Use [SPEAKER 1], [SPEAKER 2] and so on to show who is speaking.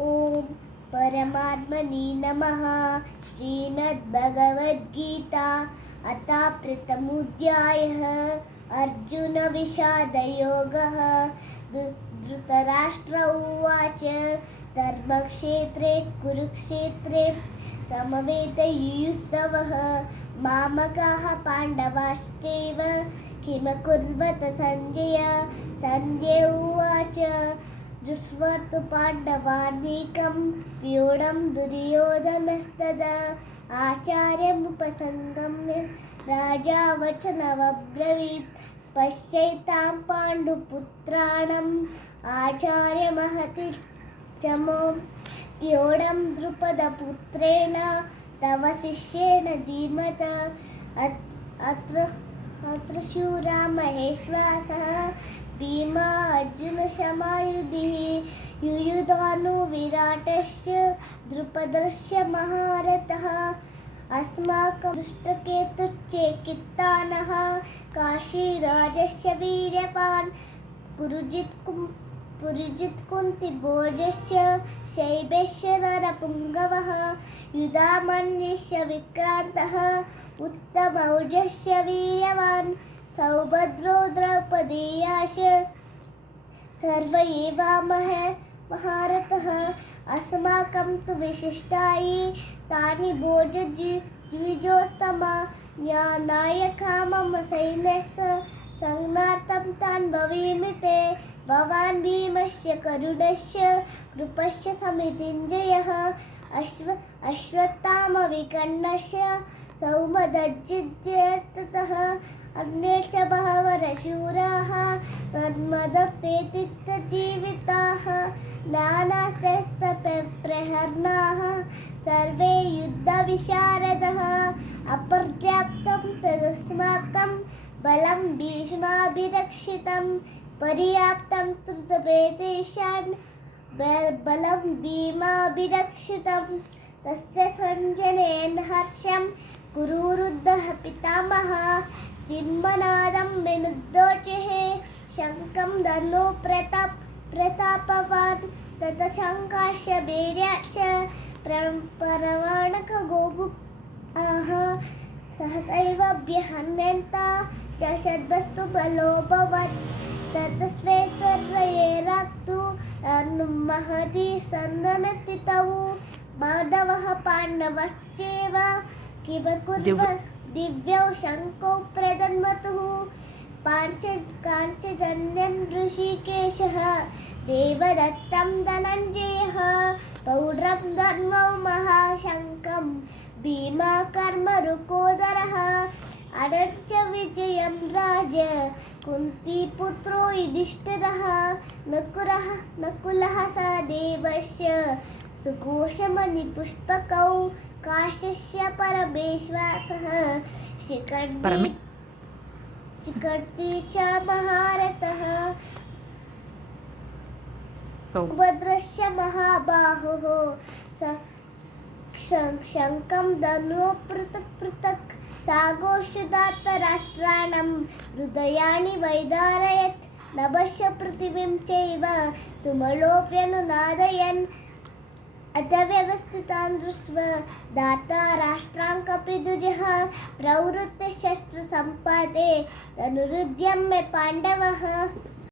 [SPEAKER 1] ॐ परमात्मनि नमः। श्रीमद्भगवद्गीता अथा प्रथमोऽध्यायः अर्जुनविषादयोगः धृतराष्ट्र उवाच। धर्मक्षेत्रे, कुरुक्षेत्रे समवेतयुयुस्तवः। मामकाः पाण्डवाश्चैव किमकुर्वत सञ्जय सञ्जय उवाच। దుష్వత్తు పాండవానీకం వ్యూఢం దుర్యోధనస్తద ఆచార్యముపసంగం రాజావచనవబ్రవీత్ పశ్యైతాం పాండుపుత్రాణం ఆచార్యమహతి చమో యోడం ద్రుపదపుత్రేణ తవ శిష్యేణ ధీమత అత్ర అత్ర శూరా మహేశ్వాస भीमा अर्जुनशमायुधिः युयुधानु विराटश्च द्रुपदश्च महारथः। अस्माकं दुष्टकेतुश्चेकित्तानः काशीराजस्य वीर्यपान् कुरुजित् पुरुजित् कुन्तिभोजस्य शैबस्य नरपुङ्गवः। युधामन्यस्य विक्रान्तः उत्तमौजस्य वीर्यवान् सौभद्रो द्रौपदेयाश सर्व एवामः महारथः अस्माकं तु विशिष्टायि तानि भोज द्विजोत्तमा। ज्ञानायका मम सैन्यस्य संज्ञार्थं तान् भवेमि ते। भवान् भीमस्य करुणस्य, कृपस्य समितिञ्जयः अश्व अश्वत्थामविकर्णस्य सौमदज्जित्यतः अन्ये च बहवः शूराः नानास्त्यस्तप्रहर्णाः सर्वे युद्धविशारदः अपर्याप्तं तदस्माकं बलं भीष्माभिरक्षितं पर्याप्तं तृतभेदेशान् बलं भीमाभिरक्षितं तस्य सञ्जनेन हर्षं कुरुरुद्धः पितामहः सिंहनादं विनुद्धोचेः शङ्खं धनु प्रताप प्रतापवान् ततः शङ्काश्च वीर्याश्च परमाणकगोभु आह सहसैवाभ्यहन्यन्त, शशद्वस्तु बलोऽभवत् ततस्वेतर्ये राक्तु महति सन्दनस्थितौ, माधवः पाण्डवश्चैव किमकुर्व
[SPEAKER 2] दिव्-
[SPEAKER 1] दिव्यौ शङ्कौ प्रदन्मतुः पाञ्च काञ्चजन्यं ऋषिकेशः देवदत्तं धनञ्जयः पौड्रं धन्वौ महाशङ्कं भीमा कर्मरुकोदरः अनर्च विजयं राज कुन्तीपुत्रो युधिष्ठिरः नकुरः नकुलः स देवस्य सुकोशमणिपुष्पकौ काशस्य परमेश्वासः शिखण्डी
[SPEAKER 2] परमे
[SPEAKER 1] चिकटी च महारथः
[SPEAKER 2] सौ
[SPEAKER 1] सुभद्रस्य महाबाहुः स शं- शङ्खं धनु पृथक् पृथक् सागोषुदात्तराष्ट्राणां हृदयानि वैदारयत् नभस्य पृथिवीं चैव तुमलोप्यनुनादयन् अथ व्यवस्थितान् दृष्ट्वा दाता राष्ट्रां कपिदुजः पाण्डवः।